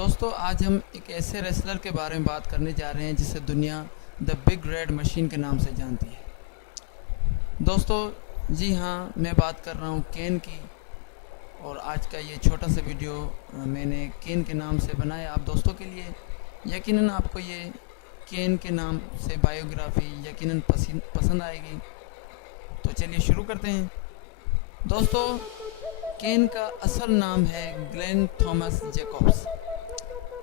दोस्तों आज हम एक ऐसे रेसलर के बारे में बात करने जा रहे हैं जिसे दुनिया द बिग रेड मशीन के नाम से जानती है। दोस्तों जी हाँ, मैं बात कर रहा हूँ केन की। और आज का ये छोटा सा वीडियो मैंने केन के नाम से बनाया आप दोस्तों के लिए। यकीनन आपको ये केन के नाम से बायोग्राफी यकीनन पसंद आएगी। तो चलिए शुरू करते हैं। दोस्तों केन का असल नाम है ग्लेन थॉमस जैकब्स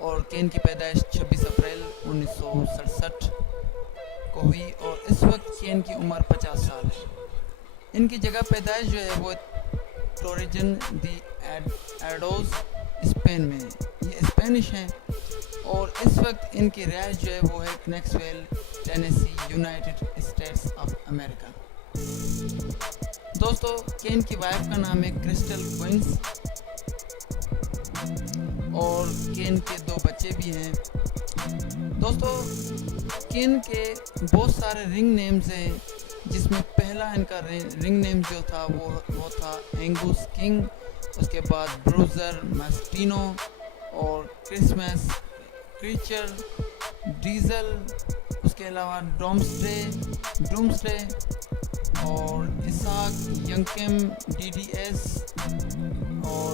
और केन की पैदाइश 26 अप्रैल 1967 को हुई और इस वक्त केन की उम्र 50 साल है। इनकी जगह पैदाइश जो है वो टोरिजन दी एडोज स्पेन में है। ये स्पेनिश हैं और इस वक्त इनकी रिहाइश जो है वो है Knoxville Tennessee United States of America. दोस्तों केन की वाइफ का नाम है क्रिस्टल क्विंस और केन के 2 बच्चे भी हैं। दोस्तों केन के बहुत सारे रिंग नेम्स हैं जिसमें पहला इनका रिंग नेम जो था वो था एंगूस किंग, उसके बाद ब्रूजर मास्टिनो और क्रिसमस क्रीचर डीजल, उसके अलावा डूम्सडे और इसाक यंगकेम डीडीएस और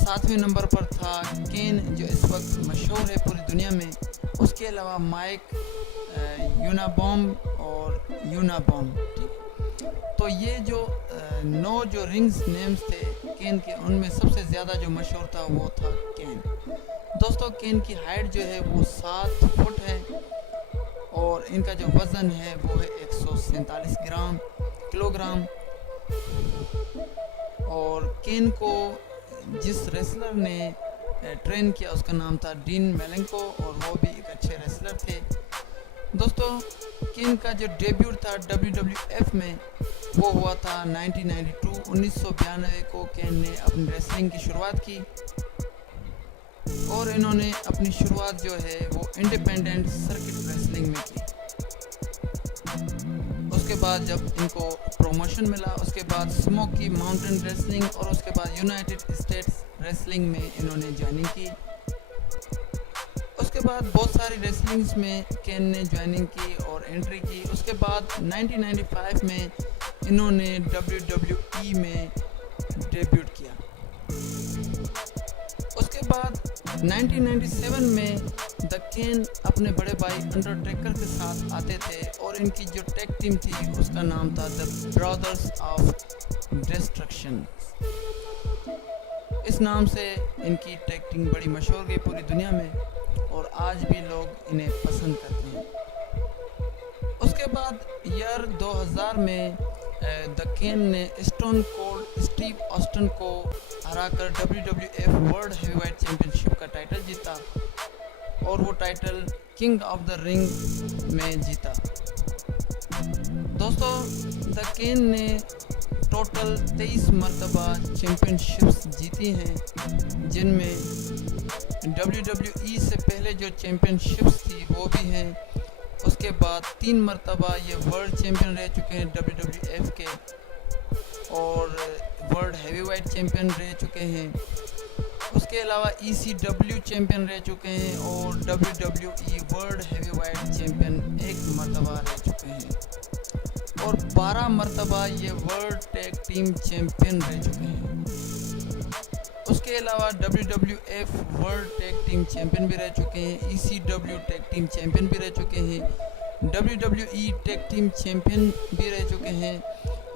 7वें नंबर पर था केन जो इस वक्त मशहूर है पूरी दुनिया में। उसके अलावा माइक यूनाबॉम। तो ये जो 9 जो रिंग्स नेम्स थे केन के, उनमें सबसे ज़्यादा जो मशहूर था वो था केन। दोस्तों केन की हाइट जो है वो 7 फुट है और इनका जो वज़न है वो है 147 किलोग्राम। और केन को जिस रेसलर ने ट्रेन किया उसका नाम था डीन मेलेंको और वो भी एक अच्छे रेसलर थे। दोस्तों केन का जो डेब्यूट था WWF में वो हुआ था 1992 को केन ने अपनी रेसलिंग की शुरुआत की और इन्होंने अपनी शुरुआत जो है वो इंडिपेंडेंट सर्किट रेसलिंग में की। उसके बाद जब इनको प्रमोशन मिला उसके बाद स्मोकी माउंटेन रेसलिंग और उसके बाद यूनाइटेड स्टेट्स रेसलिंग में इन्होंने ज्वाइनिंग की। उसके बाद बहुत सारी रेसलिंग्स में केन ने ज्वाइनिंग की और एंट्री की। उसके बाद 1995 में इन्होंने WWE में डेब्यूट किया। उसके बाद 1997 में द केन अपने बड़े भाई अंडरटेकर के साथ आते थे और इनकी जो टैग टीम थी उसका नाम था द ब्रदर्स ऑफ डिस्ट्रक्शन। इस नाम से इनकी टैग टीम बड़ी मशहूर गई पूरी दुनिया में और आज भी लोग इन्हें पसंद करते हैं। उसके बाद ईयर 2000 में द केन ने स्टोन कोल्ड स्टीव ऑस्टन को हराकर WWF वर्ल्ड हेवीवेट चैंपियनशिप का टाइटल जीता और वो title king of the ring में जीता। दोस्तों द केन ने टोटल 23 मरतबा चैम्पियनशिप्स जीती हैं जिनमें WWE से पहले जो चैम्पियनशिप्स थी वो भी हैं। उसके बाद 3 मरतबा ये वर्ल्ड चैम्पियन रह चुके हैं WWF के और वर्ल्ड हेवीवेट चैम्पियन रह चुके हैं। उसके अलावा ECW चैम्पियन रह चुके हैं और WWE वर्ल्ड हेवीवेट चैम्पियन 1 मरतबा रह चुके हैं और 12 मरतबा ये वर्ल्ड टैग टीम चैम्पियन रह चुके हैं। उसके अलावा WWF world tag team champion भी रह चुके हैं, ECW टैग टीम चैम्पियन भी रह चुके हैं, WWE टैग टीम चैम्पियन भी रह चुके हैं।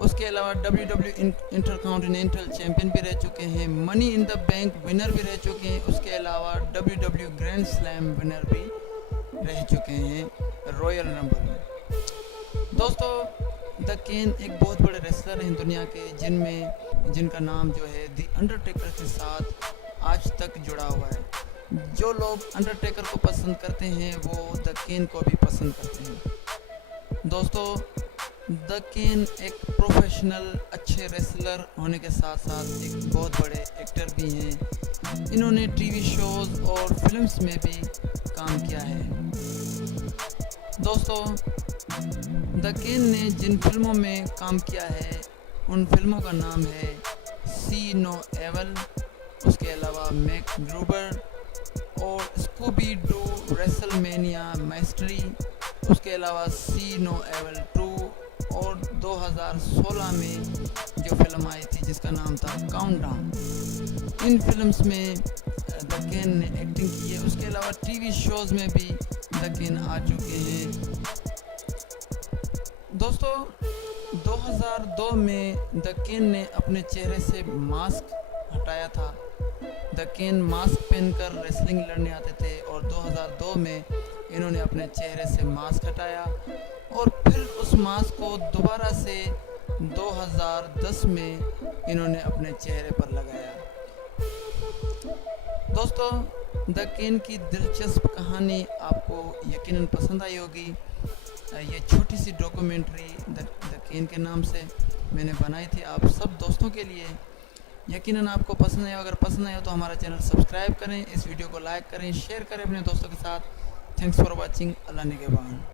उसके अलावा WWE इंटरकॉन्टिनेंटल चैम्पियन भी रह चुके हैं, money in the bank winner भी रह चुके हैं। उसके अलावा WWE ग्रैंड स्लैम विनर भी रह चुके हैं रॉयल रंबल में। दोस्तों द केन एक बहुत बड़े रेसलर हैं दुनिया के जिनका नाम जो है द अंडरटेकर के साथ आज तक जुड़ा हुआ है। जो लोग अंडरटेकर को पसंद करते हैं वो द केन को भी पसंद करते हैं। दोस्तों द केन एक प्रोफेशनल अच्छे रेसलर होने के साथ साथ एक बहुत बड़े एक्टर भी हैं। इन्होंने टीवी शोज़ और फिल्म्स में भी काम किया है। दोस्तों द केन ने जिन फिल्मों में काम किया है उन फिल्मों का नाम है सी नो एवल, उसके अलावा मैक ग्रूबर, और स्कूबी डू रेसलमेनिया माइस्ट्री, उसके अलावा सी नो एवल 2 और 2016 में जो फिल्म आई थी जिसका नाम था काउंटडाउन। इन फिल्म्स में द केन ने एक्टिंग की है। उसके अलावा टीवी शोज में भी द केन आ चुके हैं। दोस्तों 2002 में द केन ने अपने चेहरे से मास्क हटाया था। द केन मास्क पहनकर रेसलिंग लड़ने आते थे और 2002 में इन्होंने अपने चेहरे से मास्क हटाया और फिर उस मास्क को दोबारा से 2010 में इन्होंने अपने चेहरे पर लगाया। दोस्तों द केन की दिलचस्प कहानी आपको यकीनन पसंद आई होगी। ये छोटी सी डॉक्यूमेंट्री द केन के नाम से मैंने बनाई थी आप सब दोस्तों के लिए। यकीनन आपको पसंद आया। अगर पसंद आया तो हमारा चैनल सब्सक्राइब करें, इस वीडियो को लाइक करें, शेयर करें अपने दोस्तों के साथ। Thanks for watching. अल्लाह निगहबान।